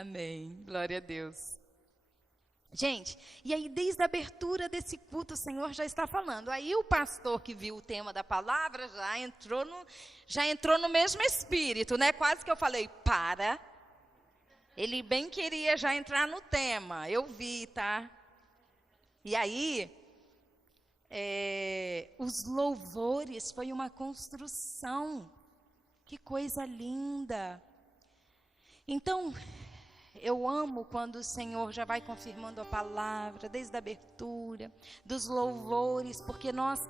Amém. Glória a Deus. Gente, e aí desde a abertura desse culto o Senhor já está falando. Aí o pastor que viu o tema da palavra já entrou no mesmo espírito, né? Quase que eu falei, para. Ele bem queria já entrar no tema. Eu vi, tá? E aí, os louvores foi uma construção. Que coisa linda. Então, eu amo quando o Senhor já vai confirmando a palavra, desde a abertura, dos louvores, porque nós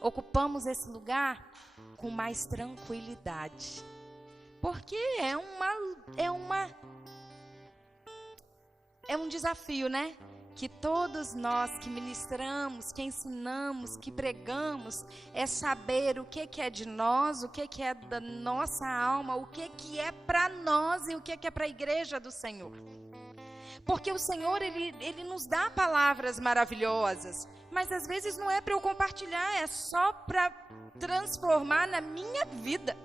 ocupamos esse lugar com mais tranquilidade. Porque é um desafio, né? Que todos nós que ministramos, que ensinamos, que pregamos, é saber o que é de nós, o que é da nossa alma, o que é para nós e o que é para a igreja do Senhor. Porque o Senhor, Ele nos dá palavras maravilhosas, mas às vezes não é para eu compartilhar, é só para transformar na minha vida,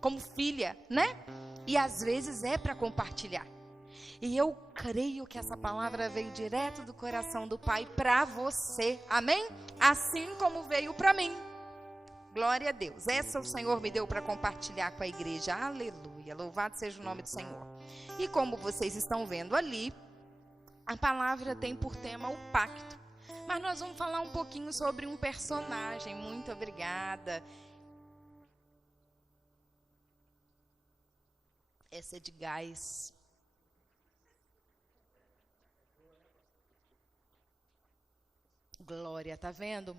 como filha, né? E às vezes é para compartilhar. E eu creio que essa palavra veio direto do coração do Pai para você, amém? Assim como veio para mim. Glória a Deus. Essa o Senhor me deu para compartilhar com a igreja. Aleluia. Louvado seja o nome do Senhor. E como vocês estão vendo ali, a palavra tem por tema o pacto. Mas nós vamos falar um pouquinho sobre um personagem. Muito obrigada. Essa é de gás. Glória, tá vendo?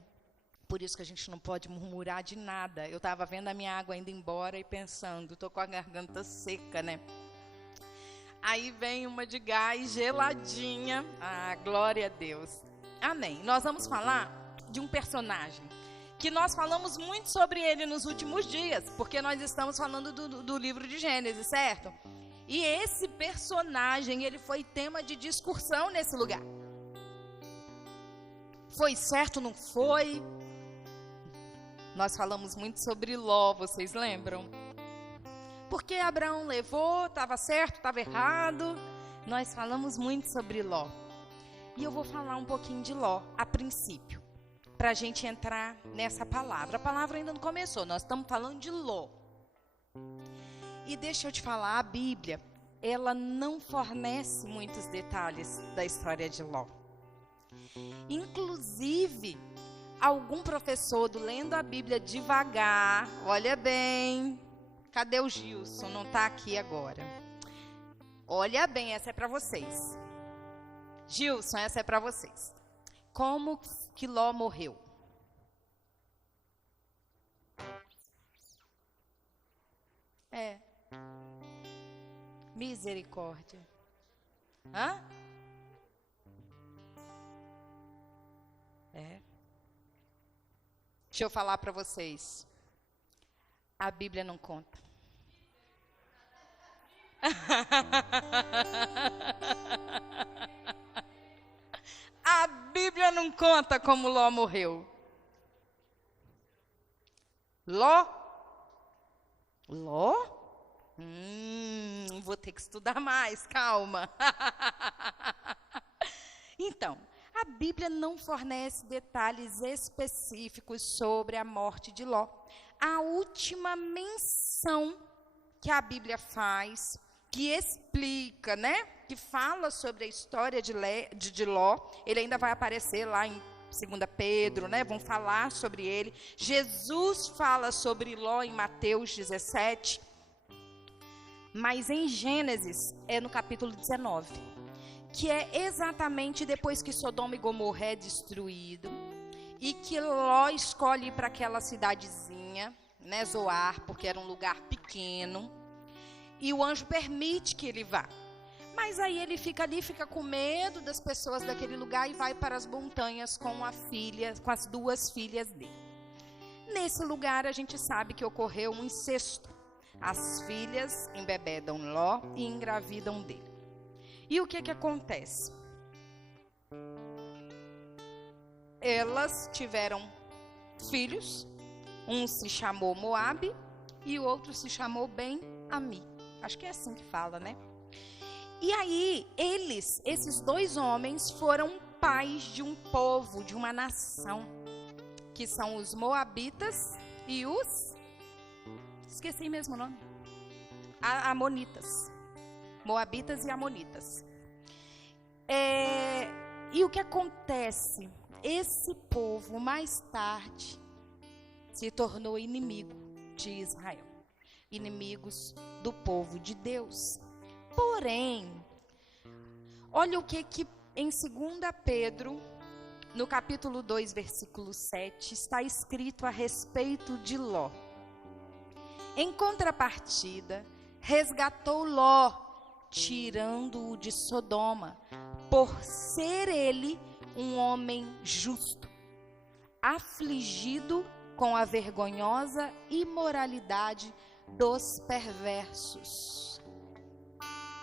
Por isso que a gente não pode murmurar de nada. Eu estava vendo a minha água indo embora e pensando, tô com a garganta seca, né? Aí vem uma de gás geladinha. Ah, glória a Deus. Amém. Nós vamos falar de um personagem que nós falamos muito sobre ele nos últimos dias, porque nós estamos falando do livro de Gênesis, certo? E esse personagem, ele foi tema de discussão nesse lugar. Foi certo, não foi? Nós falamos muito sobre Ló, vocês lembram? Porque Abraão levou, estava certo, estava errado. Nós falamos muito sobre Ló. E eu vou falar um pouquinho de Ló, a princípio, para a gente entrar nessa palavra. A palavra ainda não começou, nós estamos falando de Ló. E deixa eu te falar, a Bíblia, ela não fornece muitos detalhes da história de Ló. Inclusive, algum professor do Lendo a Bíblia Devagar, olha bem, cadê o Gilson? Não está aqui agora. Olha bem, essa é para vocês. Gilson, essa é para vocês. Como que Ló morreu? Misericórdia. Hã? Deixa eu falar para vocês. A Bíblia não conta. A Bíblia não conta como Ló morreu. Ló? Vou ter que estudar mais, calma. Então, a Bíblia não fornece detalhes específicos sobre a morte de Ló. A última menção que a Bíblia faz, que explica, né, que fala sobre a história de Ló, ele ainda vai aparecer lá em 2 Pedro, né, vão falar sobre ele. Jesus fala sobre Ló em Mateus 17, mas em Gênesis é no capítulo 19. Que é exatamente depois que Sodoma e Gomorra é destruído e que Ló escolhe ir para aquela cidadezinha, né, Zoar, porque era um lugar pequeno, e o anjo permite que ele vá. Mas aí ele fica ali, fica com medo das pessoas daquele lugar e vai para as montanhas com as 2 filhas dele. Nesse lugar a gente sabe que ocorreu um incesto. As filhas embebedam Ló e engravidam dele. E o que acontece? Elas tiveram filhos, um se chamou Moabe e o outro se chamou Ben-Ami. Acho que é assim que fala, né? E aí, esses dois homens, foram pais de um povo, de uma nação, que são os Moabitas e os... Esqueci mesmo o nome. Amonitas. Moabitas e Amonitas. E o que acontece? Esse povo, mais tarde, se tornou inimigo de Israel. Inimigos do povo de Deus. Porém, olha o que em 2 Pedro, no capítulo 2, versículo 7, está escrito a respeito de Ló. Em contrapartida, resgatou Ló, tirando-o de Sodoma, por ser ele um homem justo, afligido com a vergonhosa imoralidade dos perversos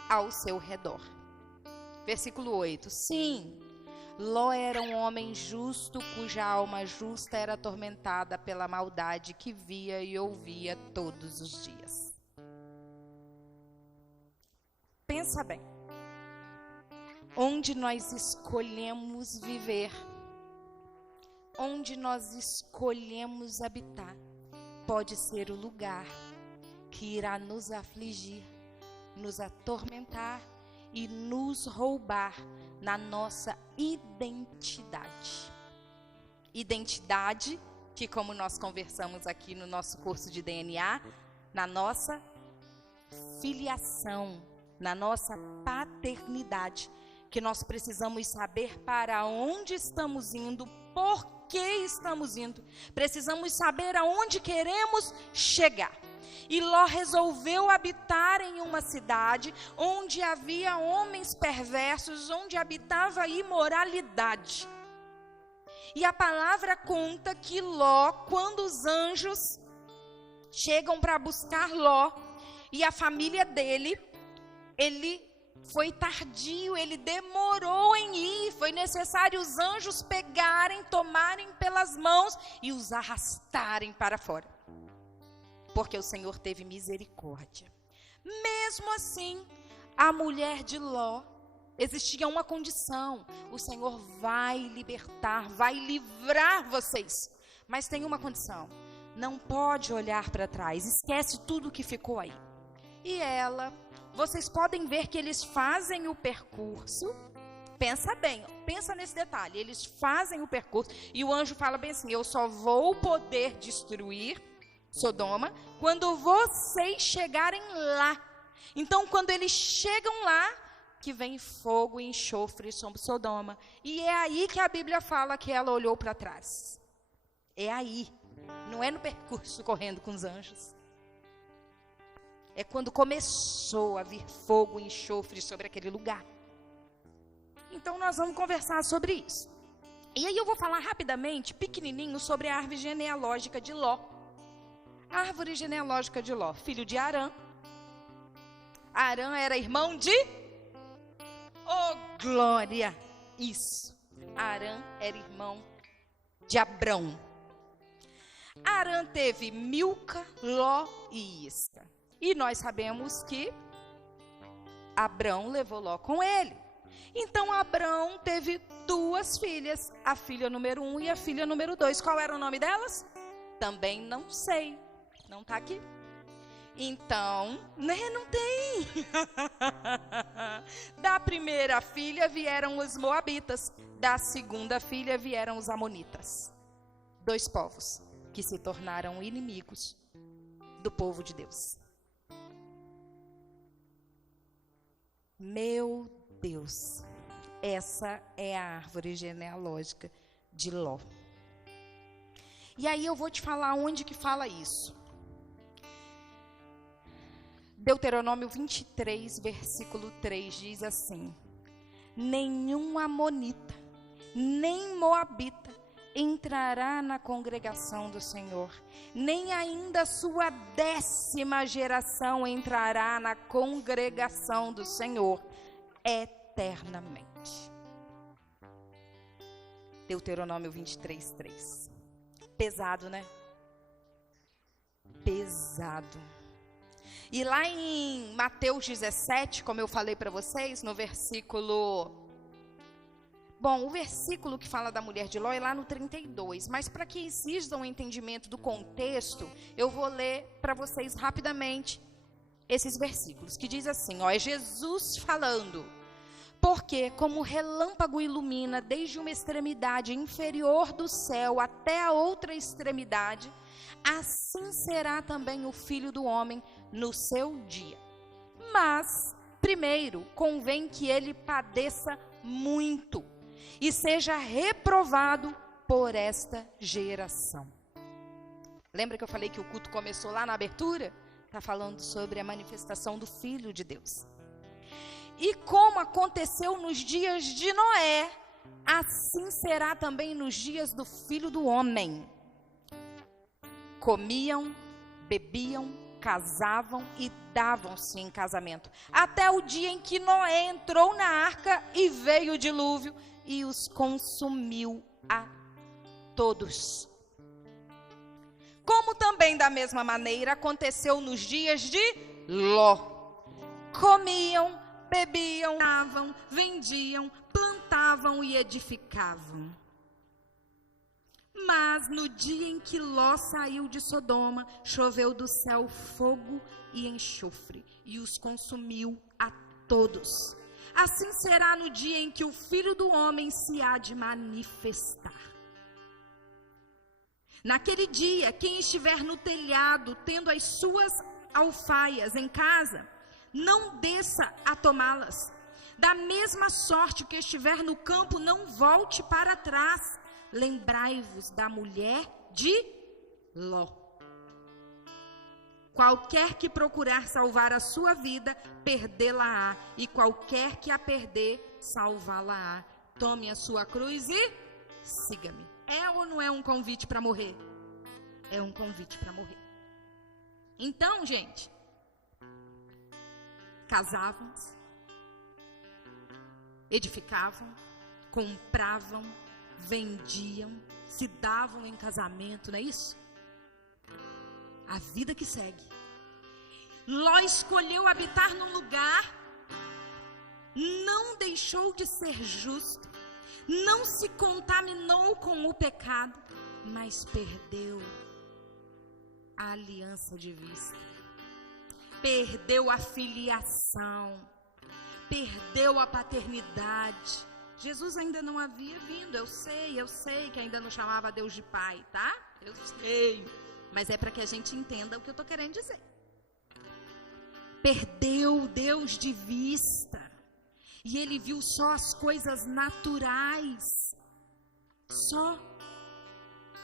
ao seu redor. Versículo 8. Sim, Ló era um homem justo, cuja alma justa era atormentada pela maldade que via e ouvia todos os dias. Pensa bem. Onde nós escolhemos viver, onde nós escolhemos habitar, pode ser o lugar que irá nos afligir, nos atormentar e nos roubar na nossa identidade. Identidade que, como nós conversamos aqui no nosso curso de DNA, na nossa filiação, na nossa paternidade, que nós precisamos saber para onde estamos indo, por que estamos indo. Precisamos saber aonde queremos chegar. E Ló resolveu habitar em uma cidade onde havia homens perversos, onde habitava a imoralidade. E a palavra conta que Ló, quando os anjos chegam para buscar Ló e a família dele, ele foi tardio, ele demorou em ir. Foi necessário os anjos pegarem, tomarem pelas mãos e os arrastarem para fora. Porque o Senhor teve misericórdia. Mesmo assim, a mulher de Ló, existia uma condição: o Senhor vai libertar, vai livrar vocês. Mas tem uma condição: não pode olhar para trás, esquece tudo que ficou aí. E ela, vocês podem ver que eles fazem o percurso. Pensa bem, pensa nesse detalhe. Eles fazem o percurso e o anjo fala bem assim: eu só vou poder destruir Sodoma quando vocês chegarem lá. Então, quando eles chegam lá, que vem fogo e enxofre sobre Sodoma. E é aí que a Bíblia fala que ela olhou para trás. É aí, não é no percurso correndo com os anjos. É quando começou a vir fogo e enxofre sobre aquele lugar. Então nós vamos conversar sobre isso. E aí eu vou falar rapidamente, pequenininho, sobre a árvore genealógica de Ló. A árvore genealógica de Ló, filho de Arã. Arã era irmão de... Oh, glória! Isso. Arã era irmão de Abrão. Arã teve Milca, Ló e Isca. E nós sabemos que Abrão levou Ló com ele. Então, Abrão teve duas filhas, a filha número 1 e a filha número 2. Qual era o nome delas? Também não sei. Não está aqui. Então, né, não tem. Da primeira filha vieram os Moabitas. Da segunda filha vieram os Amonitas. Dois povos que se tornaram inimigos do povo de Deus. Meu Deus, essa é a árvore genealógica de Ló. E aí eu vou te falar onde que fala isso. Deuteronômio 23, versículo 3 diz assim: nenhum amonita, nem moabita entrará na congregação do Senhor, nem ainda sua 10ª geração entrará na congregação do Senhor eternamente. Deuteronômio 23, 3. Pesado, né? Pesado. E lá em Mateus 17, como eu falei para vocês, no versículo... Bom, o versículo que fala da mulher de Ló é lá no 32, mas para que exijam o entendimento do contexto, eu vou ler para vocês rapidamente esses versículos, que diz assim, ó, é Jesus falando, porque como o relâmpago ilumina desde uma extremidade inferior do céu até a outra extremidade, assim será também o Filho do Homem no seu dia. Mas, primeiro, convém que ele padeça muito e seja reprovado por esta geração. Lembra que eu falei que o culto começou lá na abertura? Está falando sobre a manifestação do Filho de Deus. E como aconteceu nos dias de Noé, assim será também nos dias do Filho do Homem. Comiam, bebiam, casavam e davam-se em casamento, até o dia em que Noé entrou na arca e veio o dilúvio e os consumiu a todos. Como também da mesma maneira aconteceu nos dias de Ló. Comiam, bebiam, davam, vendiam, plantavam e edificavam. Mas no dia em que Ló saiu de Sodoma, choveu do céu fogo e enxofre, e os consumiu a todos. Assim será no dia em que o Filho do Homem se há de manifestar. Naquele dia, quem estiver no telhado, tendo as suas alfaias em casa, não desça a tomá-las. Da mesma sorte que estiver no campo, não volte para trás. Lembrai-vos da mulher de Ló. Qualquer que procurar salvar a sua vida, perdê-la-á. E qualquer que a perder, salvá-la-á. Tome a sua cruz e siga-me. É ou não é um convite para morrer? É um convite para morrer. Então, gente, casavam-se, edificavam, compravam, vendiam, se davam em casamento, não é isso? A vida que segue. Ló escolheu habitar num lugar, não deixou de ser justo, não se contaminou com o pecado, mas perdeu a aliança de vista, perdeu a filiação, perdeu a paternidade. Jesus ainda não havia vindo, eu sei que ainda não chamava Deus de Pai, tá? Eu sei, mas é para que a gente entenda o que eu estou querendo dizer. Perdeu Deus de vista, e ele viu só as coisas naturais, só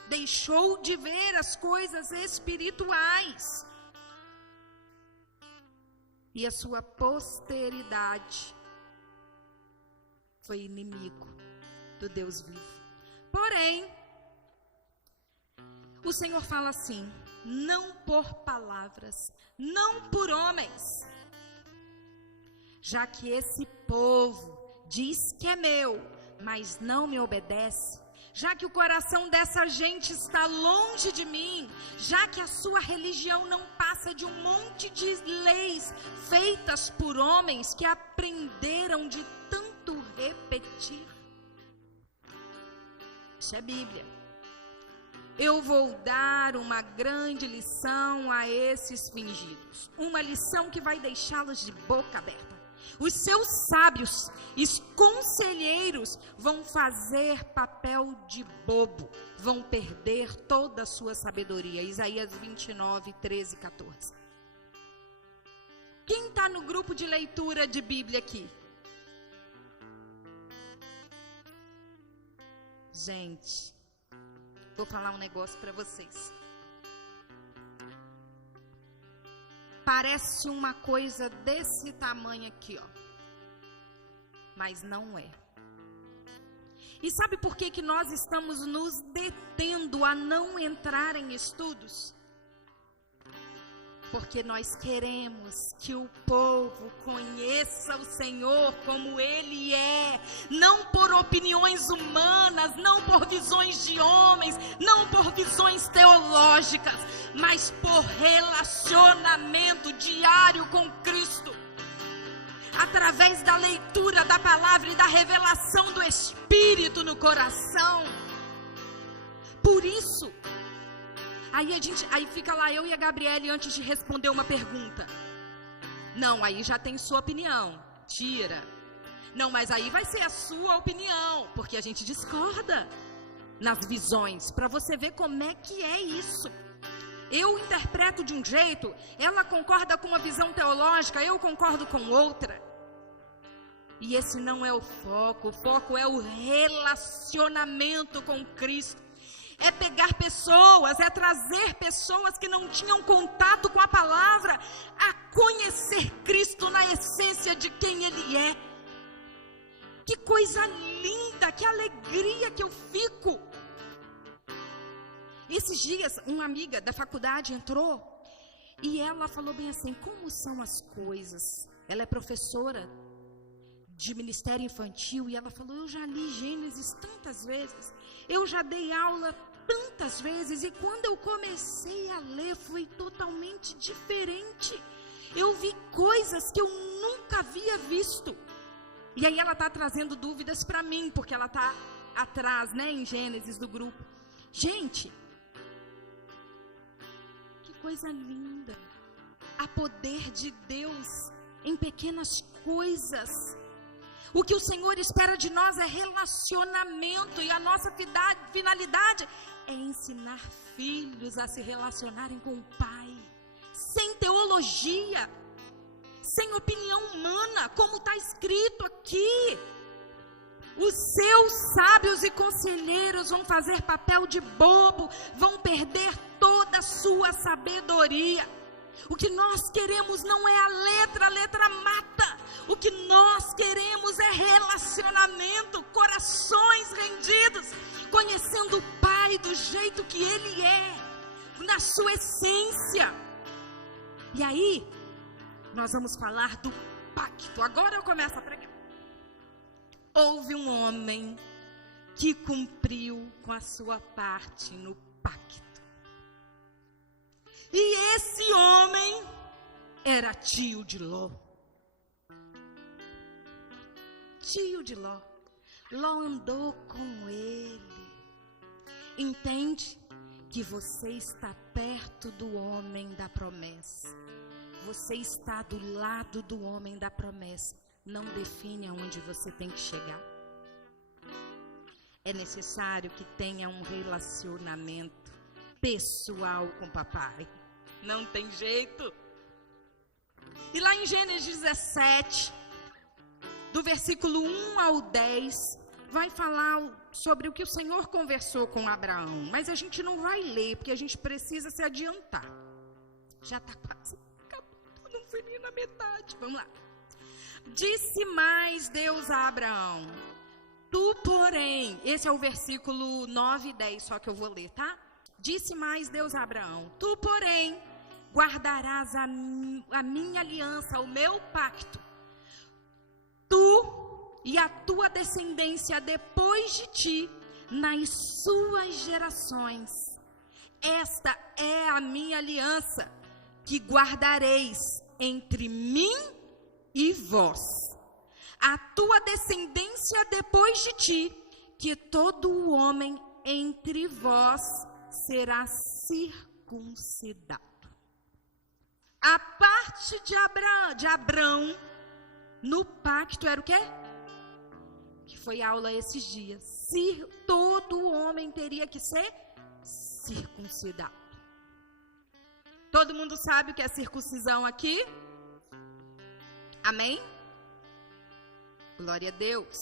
deixou de ver as coisas espirituais. E a sua posteridade foi inimigo do Deus vivo. Porém, o Senhor fala assim, não por palavras, não por homens, já que esse povo diz que é meu, mas não me obedece, já que o coração dessa gente está longe de mim, já que a sua religião não passa de um monte de leis feitas por homens que aprenderam de tanto repetir. Isso é Bíblia. Eu vou dar uma grande lição a esses fingidos, uma lição que vai deixá-los de boca aberta. Os seus sábios e conselheiros vão fazer papel de bobo, vão perder toda a sua sabedoria. Isaías 29, 13 e 14. Quem está no grupo de leitura de Bíblia aqui? Gente, vou falar um negócio para vocês. Parece uma coisa desse tamanho aqui, ó. Mas não é. E sabe por que nós estamos nos detendo a não entrar em estudos? Porque nós queremos que o povo conheça o Senhor como Ele é, não por opiniões humanas, não por visões de homens, não por visões teológicas, mas por relacionamento diário com Cristo, através da leitura da palavra e da revelação do Espírito no coração. Por isso, aí fica lá eu e a Gabriele antes de responder uma pergunta. Não, aí já tem sua opinião. Tira. Não, mas aí vai ser a sua opinião, porque a gente discorda nas visões, para você ver como é que é isso. Eu interpreto de um jeito, ela concorda com uma visão teológica, eu concordo com outra. E esse não é o foco é o relacionamento com Cristo. É pegar pessoas, é trazer pessoas que não tinham contato com a palavra a conhecer Cristo na essência de quem Ele é. Que coisa linda, que alegria que eu fico. Esses dias, uma amiga da faculdade entrou e ela falou bem assim, como são as coisas? Ela é professora de ministério infantil, e ela falou, eu já li Gênesis tantas vezes, eu já dei aula tantas vezes, e quando eu comecei a ler, foi totalmente diferente. Eu vi coisas que eu nunca havia visto. E aí ela está trazendo dúvidas para mim, porque ela está atrás, né, em Gênesis do grupo. Gente, que coisa linda. Há poder de Deus em pequenas coisas. O que o Senhor espera de nós é relacionamento, e a nossa finalidade é ensinar filhos a se relacionarem com o Pai, sem teologia, sem opinião humana, como está escrito aqui. Os seus sábios e conselheiros vão fazer papel de bobo, vão perder toda a sua sabedoria. O que nós queremos não é a letra mata. O que nós queremos é relacionamento, corações rendidos, conhecendo o Pai do jeito que Ele é, na sua essência. E aí, nós vamos falar do pacto. Agora eu começo a pregar. Houve um homem que cumpriu com a sua parte no pacto. E esse homem era tio de Ló. Tio de Ló. Ló andou com ele. Entende que você está perto do homem da promessa. Você está do lado do homem da promessa. Não define aonde você tem que chegar. É necessário que tenha um relacionamento pessoal com o papai. Não tem jeito. E lá em Gênesis 17, do versículo 1 ao 10, vai falar sobre o que o Senhor conversou com Abraão. Mas a gente não vai ler, porque a gente precisa se adiantar. Já está quase acabando, não fui nem na metade. Vamos lá. Disse mais Deus a Abraão, tu porém, esse é o versículo 9 e 10, só que eu vou ler, tá? Disse mais Deus a Abraão, tu porém guardarás a minha aliança, o meu pacto, tu e a tua descendência depois de ti, nas suas gerações. Esta é a minha aliança, que guardareis entre mim e vós, a tua descendência depois de ti, que todo o homem entre vós será circuncidado. A parte de Abrão no pacto era o quê? Que foi aula esses dias. Todo homem teria que ser circuncidado. Todo mundo sabe o que é circuncisão aqui? Amém? Glória a Deus.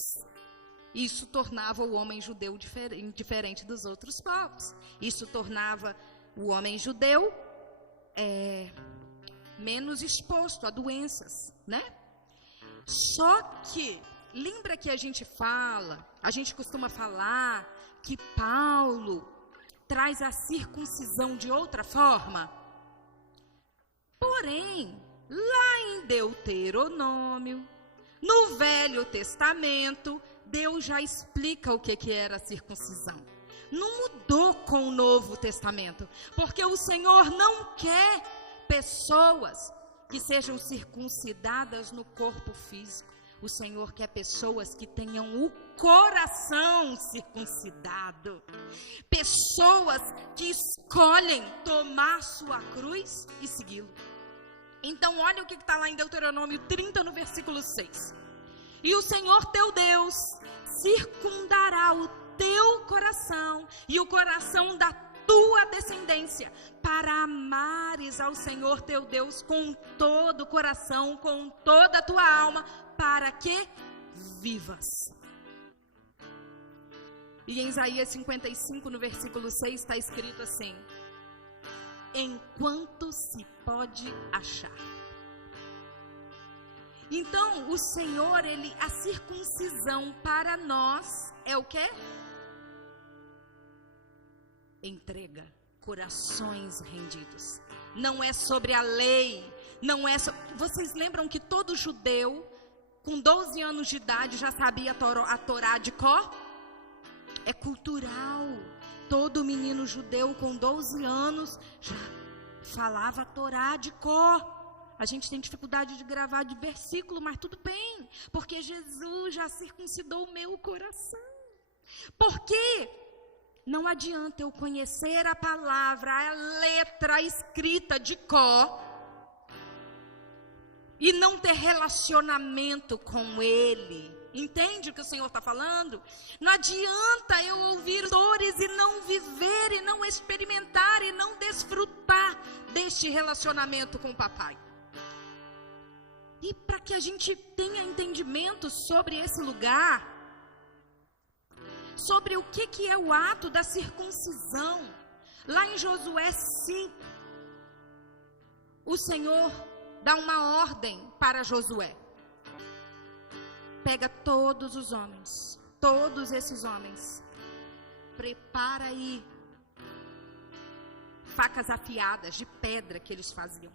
Isso tornava o homem judeu diferente dos outros povos. Isso tornava o homem judeu menos exposto a doenças, né? Só que, lembra que a gente costuma falar que Paulo traz a circuncisão de outra forma? Porém, lá em Deuteronômio, no Velho Testamento, Deus já explica o que era a circuncisão. Não mudou com o Novo Testamento, porque o Senhor não quer pessoas que sejam circuncidadas no corpo físico. O Senhor quer pessoas que tenham o coração circuncidado. Pessoas que escolhem tomar sua cruz e segui-lo. Então, olha o que está lá em Deuteronômio 30, no versículo 6. E o Senhor teu Deus circundará o teu coração e o coração da tua descendência, para amares ao Senhor teu Deus com todo o coração, com toda a tua alma, para que vivas. E em Isaías 55, no versículo 6, está escrito assim: enquanto se pode achar. Então, o Senhor, a circuncisão para nós é o quê? Entrega, corações rendidos. Não é sobre a lei, não é Vocês lembram que todo judeu com 12 anos de idade já sabia a Torá de cor? É cultural. Todo menino judeu com 12 anos já falava a Torá de cor. A gente tem dificuldade de gravar de versículo, mas tudo bem, porque Jesus já circuncidou o meu coração. Por quê? Não adianta eu conhecer a palavra, a letra escrita de cor e não ter relacionamento com Ele. Entende o que o Senhor está falando? Não adianta eu ouvir dores e não viver, e não experimentar, e não desfrutar deste relacionamento com o papai. E para que a gente tenha entendimento sobre esse lugar, sobre o que é o ato da circuncisão, lá em Josué 5, o Senhor dá uma ordem para Josué: pega todos os homens, todos esses homens, prepara aí facas afiadas de pedra que eles faziam,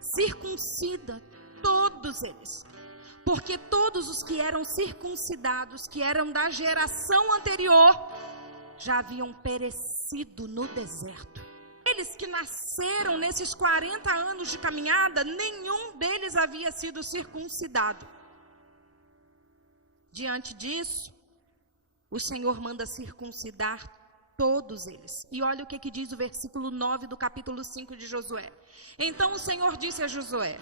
circuncida todos eles. Porque todos os que eram circuncidados, que eram da geração anterior, já haviam perecido no deserto. Eles que nasceram nesses 40 anos de caminhada, nenhum deles havia sido circuncidado. Diante disso, o Senhor manda circuncidar todos eles. E olha o que diz o versículo 9 do capítulo 5 de Josué. Então o Senhor disse a Josué: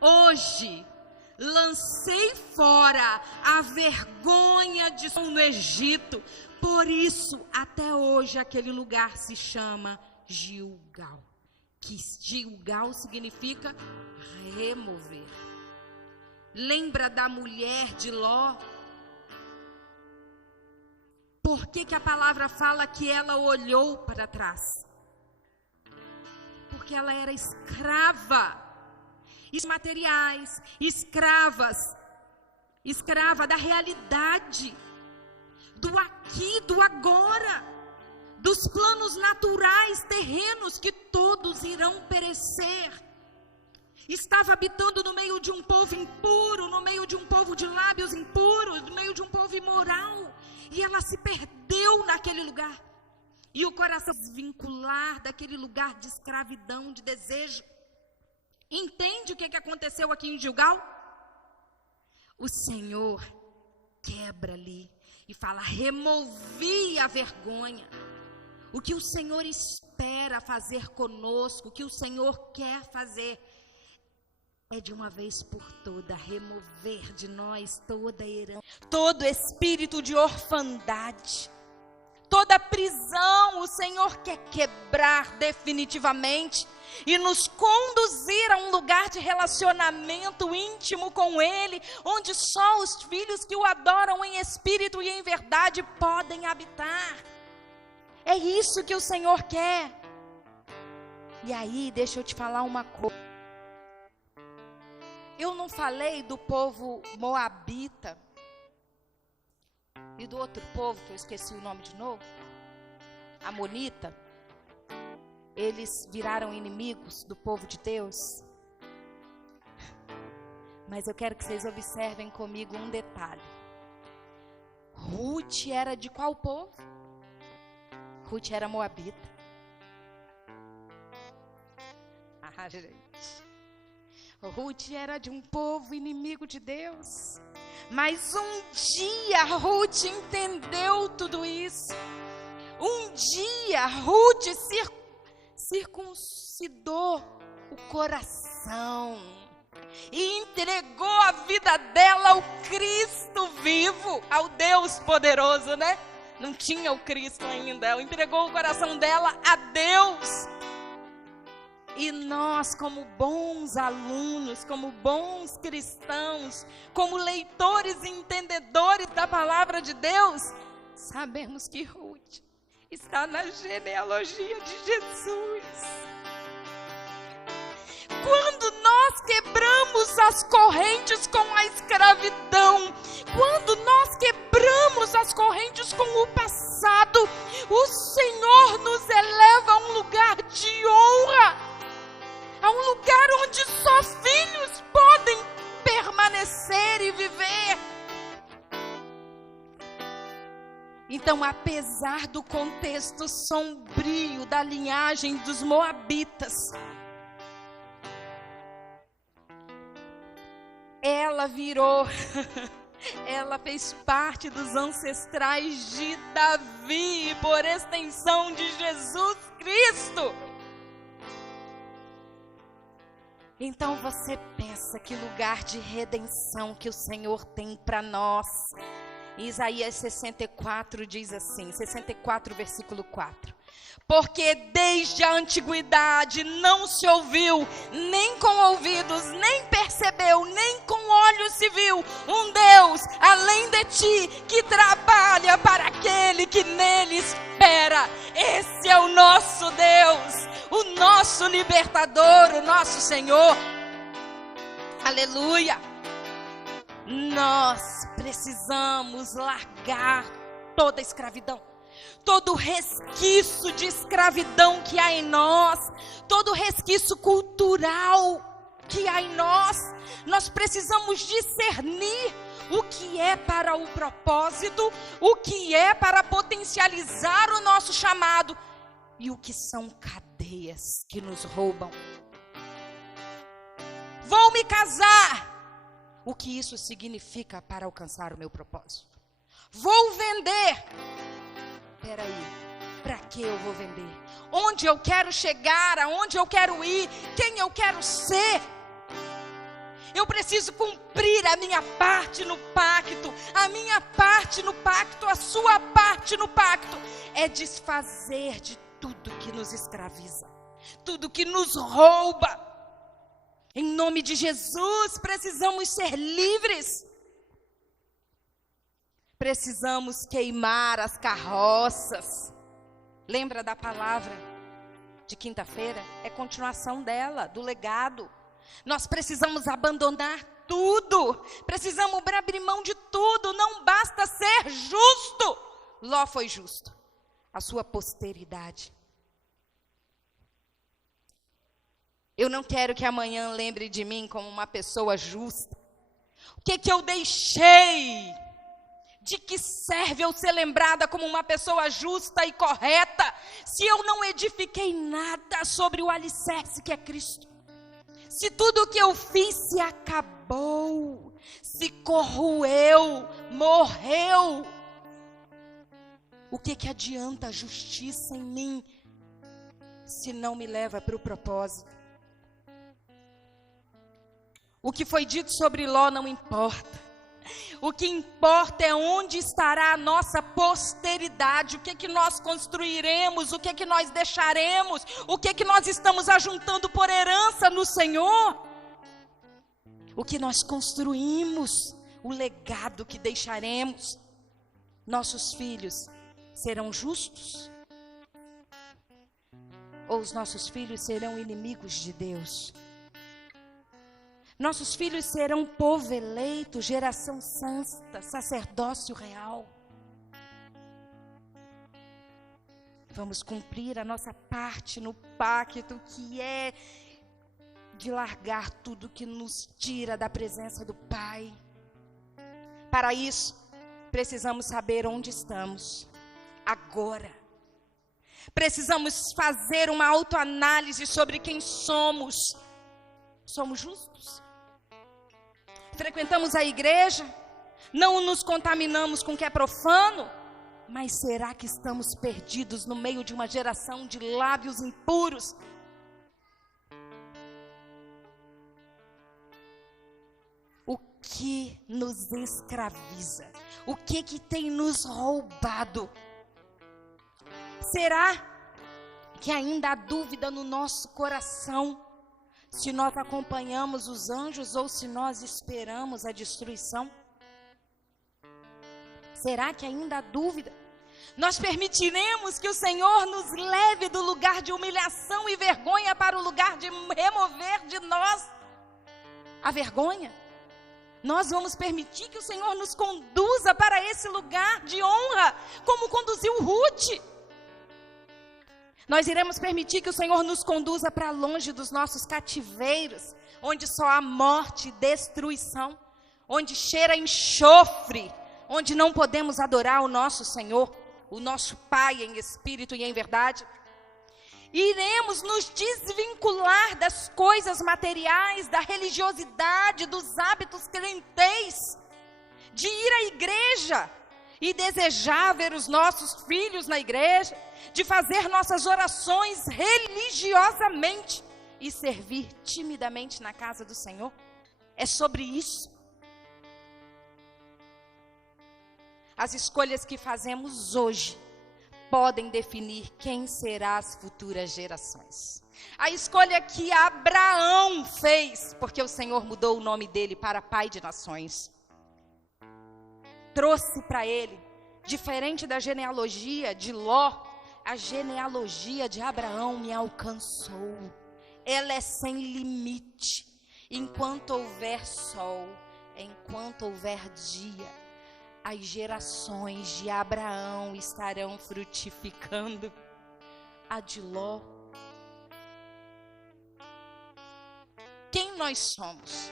hoje lancei fora a vergonha de no Egito, por isso até hoje aquele lugar se chama Gilgal, que Gilgal significa remover. Lembra da mulher de Ló? Por que a palavra fala que ela olhou para trás? Porque ela era escrava materiais, escrava da realidade, do aqui, do agora, dos planos naturais, terrenos que todos irão perecer. Estava habitando no meio de um povo impuro, no meio de um povo de lábios impuros, no meio de um povo imoral, e ela se perdeu naquele lugar, e o coração desvincular daquele lugar de escravidão, de desejo. Entende o que aconteceu aqui em Gilgal? O Senhor quebra ali e fala: removi a vergonha. O que o Senhor espera fazer conosco, o que o Senhor quer fazer, é de uma vez por toda remover de nós toda a herança, todo espírito de orfandade, toda prisão. O Senhor quer quebrar definitivamente e nos conduzir a um lugar de relacionamento íntimo com Ele, onde só os filhos que o adoram em espírito e em verdade podem habitar. É isso que o Senhor quer. E aí, deixa eu te falar uma coisa. Eu não falei do povo moabita e do outro povo, que eu esqueci o nome de novo, amonita. eles viraram inimigos do povo de Deus. Mas eu quero que vocês observem comigo um detalhe. Ruth era de qual povo? Ruth era moabita. Ah, gente. Ruth era de um povo inimigo de Deus. Mas um dia Ruth entendeu tudo isso. Um dia Ruth circuncidou o coração e entregou a vida dela ao Cristo vivo, ao Deus poderoso, né? Não tinha o Cristo ainda. Ela entregou o coração dela a Deus. E nós, como bons alunos, como bons cristãos, como leitores e entendedores da palavra de Deus, sabemos que Ruth está na genealogia de Jesus. Quando nós quebramos as correntes com a escravidão, quando nós quebramos as correntes com o passado, o Senhor nos eleva a um lugar de honra, a um lugar onde só filhos podem permanecer e viver. Então, apesar do contexto sombrio da linhagem dos moabitas, ela ela fez parte dos ancestrais de Davi, e por extensão de Jesus Cristo. Então você pensa que lugar de redenção que o Senhor tem para nós. Isaías 64 diz assim, 64 versículo 4. Porque desde a antiguidade não se ouviu, nem com ouvidos, nem percebeu, nem com olhos se viu, um Deus além de ti, que trabalha para aquele que nele espera. Esse é o nosso Deus, o nosso libertador, o nosso Senhor. Aleluia! Nós precisamos largar toda a escravidão, todo o resquício de escravidão que há em nós, todo o resquício cultural que há em nós. Nós precisamos discernir o que é para o propósito, o que é para potencializar o nosso chamado e o que são cadeias que nos roubam. Vou me casar. O que isso significa para alcançar o meu propósito? Vou vender. Peraí, para que eu vou vender? Onde eu quero chegar? Aonde eu quero ir? Quem eu quero ser? Eu preciso cumprir a minha parte no pacto. A minha parte no pacto, a sua parte no pacto é desfazer de tudo que nos escraviza, tudo que nos rouba. Em nome de Jesus, precisamos ser livres. Precisamos queimar as carroças. Lembra da palavra de quinta-feira? É continuação dela, do legado. Nós precisamos abandonar tudo. Precisamos abrir mão de tudo. Não basta ser justo. Ló foi justo. A sua posteridade. Eu não quero que amanhã lembre de mim como uma pessoa justa. O que eu deixei? De que serve eu ser lembrada como uma pessoa justa e correta, se eu não edifiquei nada sobre o alicerce que é Cristo? Se tudo o que eu fiz se acabou, se corroeu, morreu, o que adianta a justiça em mim, se não me leva para o propósito? O que foi dito sobre Ló não importa. O que importa é onde estará a nossa posteridade, o que nós construiremos, o que nós deixaremos, o que nós estamos ajuntando por herança no Senhor. O que nós construímos, o legado que deixaremos. Nossos filhos serão justos? Ou os nossos filhos serão inimigos de Deus? Nossos filhos serão povo eleito, geração santa, sacerdócio real. vamos cumprir a nossa parte no pacto, que é de largar tudo que nos tira da presença do Pai. Para isso, precisamos saber onde estamos agora. Precisamos fazer uma autoanálise sobre quem somos. Somos justos? Frequentamos a igreja? Não nos contaminamos com o que é profano? Mas será que estamos perdidos no meio de uma geração de lábios impuros? O que nos escraviza? O que tem nos roubado? Será que ainda há dúvida no nosso coração se nós acompanhamos os anjos ou se nós esperamos a destruição? Será que ainda há dúvida? Nós permitiremos que o Senhor nos leve do lugar de humilhação e vergonha para o lugar de remover de nós a vergonha? Nós vamos permitir que o Senhor nos conduza para esse lugar de honra, como conduziu Ruth? Nós iremos permitir que o Senhor nos conduza para longe dos nossos cativeiros, onde só há morte e destruição, onde cheira enxofre, onde não podemos adorar o nosso Senhor, o nosso Pai em espírito e em verdade. Iremos nos desvincular das coisas materiais, da religiosidade, dos hábitos crenteis, de ir à igreja e desejar ver os nossos filhos na igreja, de fazer nossas orações religiosamente e servir timidamente na casa do Senhor. É sobre isso. As escolhas que fazemos hoje podem definir quem será as futuras gerações. A escolha que Abraão fez, porque o Senhor mudou o nome dele para Pai de Nações, trouxe para ele, diferente da genealogia de Ló, a genealogia de Abraão me alcançou. Ela é sem limite. Enquanto houver sol, enquanto houver dia, as gerações de Abraão estarão frutificando. A de Ló. Quem nós somos?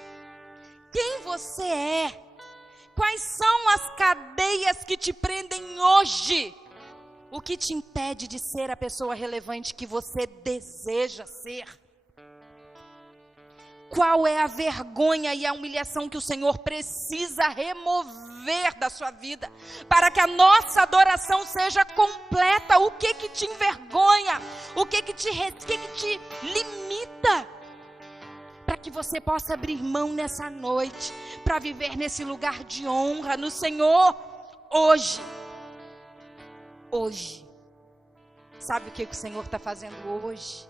Quem você é? Quais são as cadeias que te prendem hoje? O que te impede de ser a pessoa relevante que você deseja ser? Qual é a vergonha e a humilhação que o Senhor precisa remover da sua vida para que a nossa adoração seja completa? O que te envergonha? O que te limita? Para que você possa abrir mão nessa noite, para viver nesse lugar de honra no Senhor, hoje. Hoje. Sabe o que o Senhor está fazendo hoje?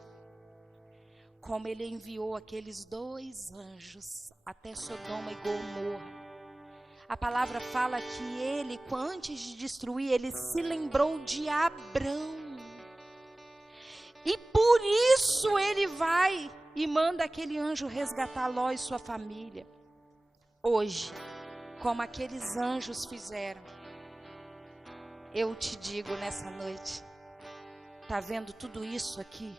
Como Ele enviou aqueles 2 anjos até Sodoma e Gomorra. A palavra fala que Ele, antes de destruir, Ele se lembrou de Abrão. E por isso Ele vai e manda aquele anjo resgatar Ló e sua família. Hoje, como aqueles anjos fizeram, eu te digo nessa noite, tá vendo tudo isso aqui?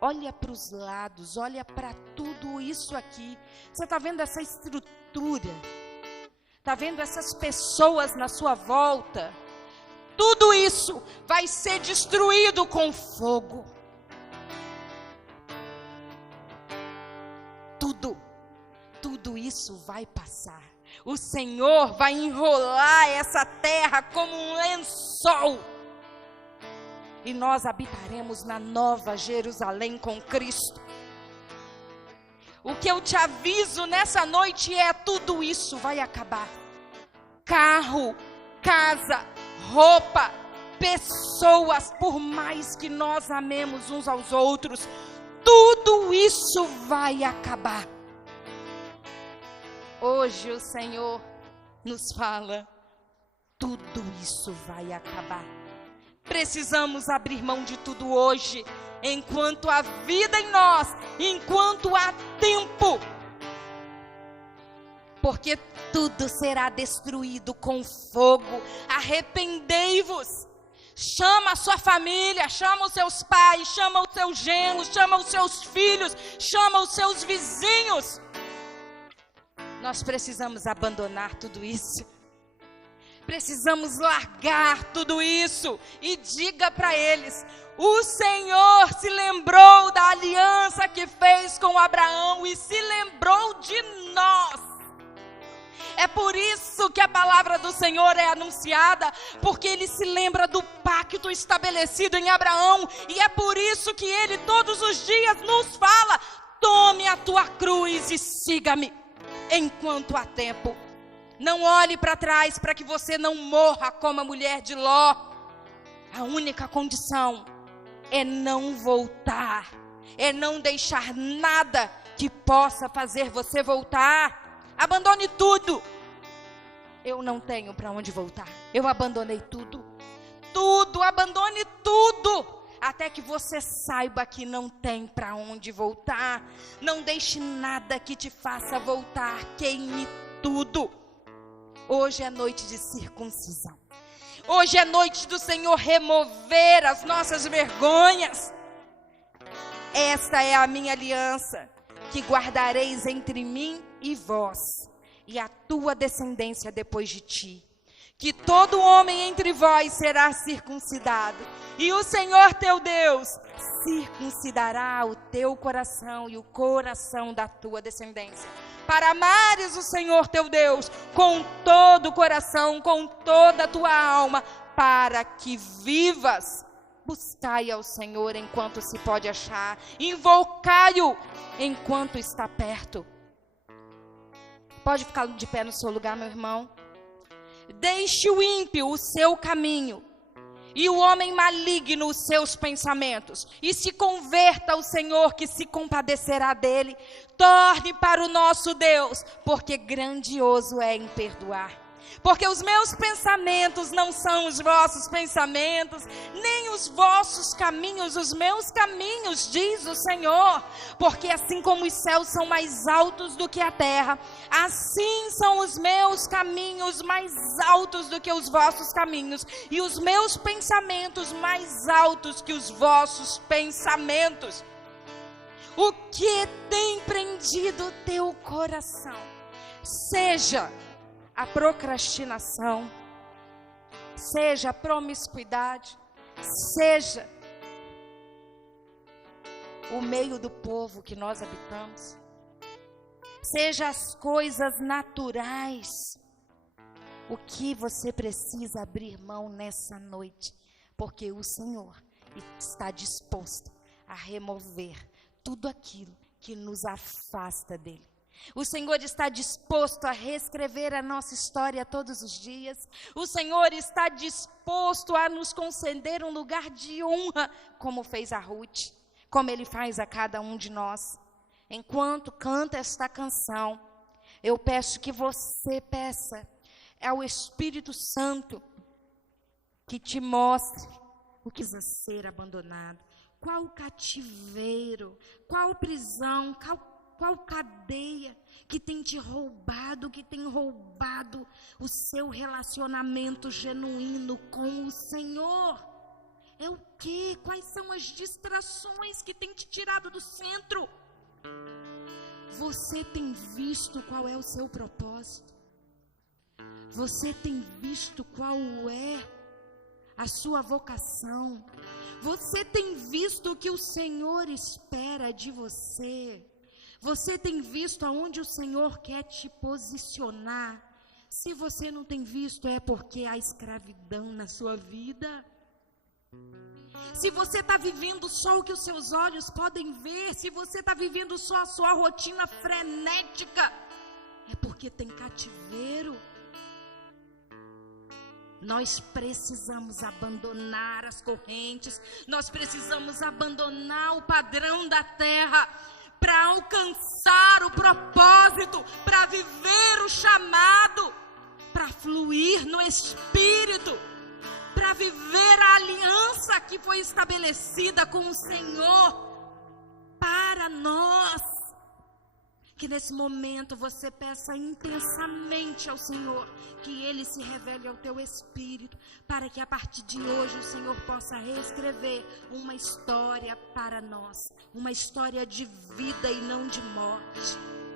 Olha para os lados, olha para tudo isso aqui. Você está vendo essa estrutura? Está vendo essas pessoas na sua volta? Tudo isso vai ser destruído com fogo. Tudo isso vai passar. O Senhor vai enrolar essa terra como um lençol. E nós habitaremos na Nova Jerusalém com Cristo. O que eu te aviso nessa noite é: tudo isso vai acabar. Carro, casa, roupa, pessoas, por mais que nós amemos uns aos outros, tudo isso vai acabar. Hoje o Senhor nos fala: tudo isso vai acabar. Precisamos abrir mão de tudo hoje, enquanto há vida em nós, enquanto há tempo. Porque tudo será destruído com fogo. Arrependei-vos. Chama a sua família, chama os seus pais, chama os seus genros, chama os seus filhos, chama os seus vizinhos. Nós precisamos abandonar tudo isso. Precisamos largar tudo isso e diga para eles: o Senhor se lembrou da aliança que fez com Abraão e se lembrou de nós. É por isso que a palavra do Senhor é anunciada, porque Ele se lembra do pacto estabelecido em Abraão, e é por isso que Ele todos os dias nos fala: tome a tua cruz e siga-me, enquanto há tempo. Não olhe para trás para que você não morra como a mulher de Ló. A única condição é não voltar, é não deixar nada que possa fazer você voltar. Abandone tudo. Eu não tenho para onde voltar. Eu abandonei tudo. Tudo, abandone tudo. Até que você saiba que não tem para onde voltar. Não deixe nada que te faça voltar. Queime tudo. Hoje é noite de circuncisão. Hoje é noite do Senhor remover as nossas vergonhas. Esta é a minha aliança, que guardareis entre mim e vós, e a tua descendência depois de ti. Que todo homem entre vós será circuncidado, e o Senhor teu Deus circuncidará o teu coração e o coração da tua descendência, para amares o Senhor teu Deus com todo o coração, com toda a tua alma, para que vivas. Buscai ao Senhor enquanto se pode achar, invocai-o enquanto está perto. Pode ficar de pé no seu lugar, meu irmão. Deixe o ímpio o seu caminho, e o homem maligno os seus pensamentos, e se converta ao Senhor, que se compadecerá dele. Torne para o nosso Deus, porque grandioso é em perdoar. Porque os meus pensamentos não são os vossos pensamentos, nem os vossos caminhos os meus caminhos, diz o Senhor. Porque assim como os céus são mais altos do que a terra, assim são os meus caminhos mais altos do que os vossos caminhos, e os meus pensamentos mais altos que os vossos pensamentos. O que tem prendido o teu coração? Seja a procrastinação, seja a promiscuidade, seja o meio do povo que nós habitamos, seja as coisas naturais. O que você precisa abrir mão nessa noite? Porque o Senhor está disposto a remover tudo aquilo que nos afasta dele. O Senhor está disposto a reescrever a nossa história todos os dias. O Senhor está disposto a nos conceder um lugar de honra, como fez a Ruth, como Ele faz a cada um de nós. Enquanto canta esta canção, eu peço que você peça ao Espírito Santo que te mostre o que precisa ser abandonado. Qual cativeiro, qual prisão, qual cadeia que tem te roubado, que tem roubado o seu relacionamento genuíno com o Senhor? É o quê? Quais são as distrações que tem te tirado do centro? Você tem visto qual é o seu propósito? Você tem visto qual é a sua vocação? Você tem visto o que o Senhor espera de você? Você tem visto aonde o Senhor quer te posicionar? Se você não tem visto, é porque há escravidão na sua vida. Se você está vivendo só o que os seus olhos podem ver, se você está vivendo só a sua rotina frenética, é porque tem cativeiro. Nós precisamos abandonar as correntes, nós precisamos abandonar o padrão da terra, para alcançar o propósito, para viver o chamado, para fluir no Espírito, para viver a aliança que foi estabelecida com o Senhor para nós. Que nesse momento você peça intensamente ao Senhor que Ele se revele ao teu espírito, para que a partir de hoje o Senhor possa reescrever uma história para nós, uma história de vida e não de morte.